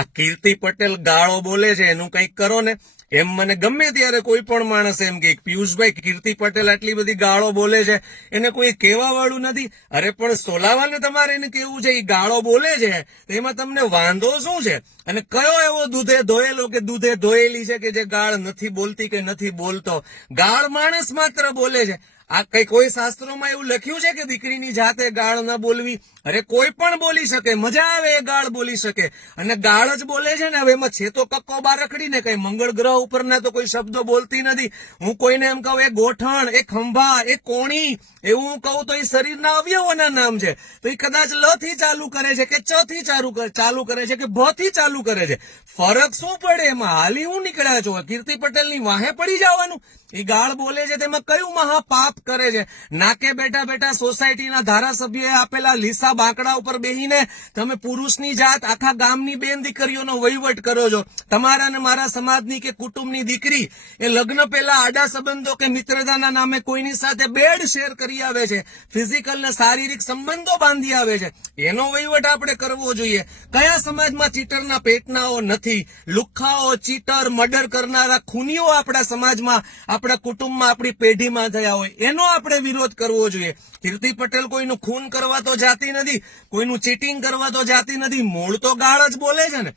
આ કીર્તિ પટેલ ગાળો બોલે છે એનું કંઈક કરો ને. એમ મને ગમે ત્યારે કોઈ પણ માણસ એમ કે પિયુષભાઈ કીર્તિ પટેલ આટલી બધી ગાળો બોલે છે એને કોઈ કહેવા વાળું નથી. અરે પણ સોલાવાને તમારે એને કેવું છે એ ગાળો બોલે છે તો એમાં તમને વાંધો શું છે? અને કયો એવો દૂધે ધોયેલો કે દૂધે ધોયેલી છે કે જે ગાળ નથી બોલતી કે નથી બોલતો? ગાળ માણસ માત્ર બોલે છે. આ કઈ કોઈ શાસ્ત્રોમાં એવું લખ્યું છે કે દીકરીની જાતે ગાળ ન બોલવી? અરે કોઈ પણ બોલી શકે, મજા આવે એ ગાળ બોલી શકે. અને ગાળ જ બોલે છે ને. હવે એમાં છે તો કક્કો બાર રખડીને કઈ મંગળ ગ્રહ ઉપરના તો કોઈ શબ્દો બોલતી નથી. હું કોઈને એમ કહું એ ગોઠણ, એ ખંભા, એ કોણી એવું હું કહું તો એ શરીરના અવયવોના નામ છે. તો એ કદાચ લ થી ચાલુ કરે છે કે ચ થી ચાલુ કરે છે કે ભ થી ચાલુ કરે છે. ફરક શું પડે એમાં? હાલી હું નીકળ્યા છો કીર્તિ પટેલની વાહે પડી જવાનું? એ ગાળ બોલે છે તેમાં કયું મહાપાપ કરે છે? નાકે બેઠા બેઠા સોસાયટીના ધારાસભ્યએ આપેલા લીસા બાંકડા ઉપર બેહીને તમે પુરુષની જાત આખા ગામની બેન દીકરીઓનો વહીવટ કરો છો. તમારા ને મારા સમાજની કે કુટુંબની દીકરી એ લગ્ન પહેલા આડા સંબંધો કે મિત્રતાના નામે કોઈની સાથે બેડ શેર કરી આવે છે, ફિઝિકલ ને શારીરિક સંબંધો બાંધી આવે છે. એનો વહીવટ આપણે કરવો જોઈએ. કયા સમાજમાં ચીટરના પેટનાઓ નથી? લુખ્ખાઓ, ચીટર, મર્ડર કરનારા ખૂનીઓ આપણા સમાજમાં, આપણા કુટુંબમાં, આપણી પેઢીમાં થયા હોય એનો આપણે વિરોધ કરવો જોઈએ. કીર્તિ પટેલ કોઈનું ખૂન કરવા તો જાતી નથી, કોઈનું ચીટિંગ કરવા તો જાતી નથી. મૂળ તો ગાળ જ બોલે છે ને.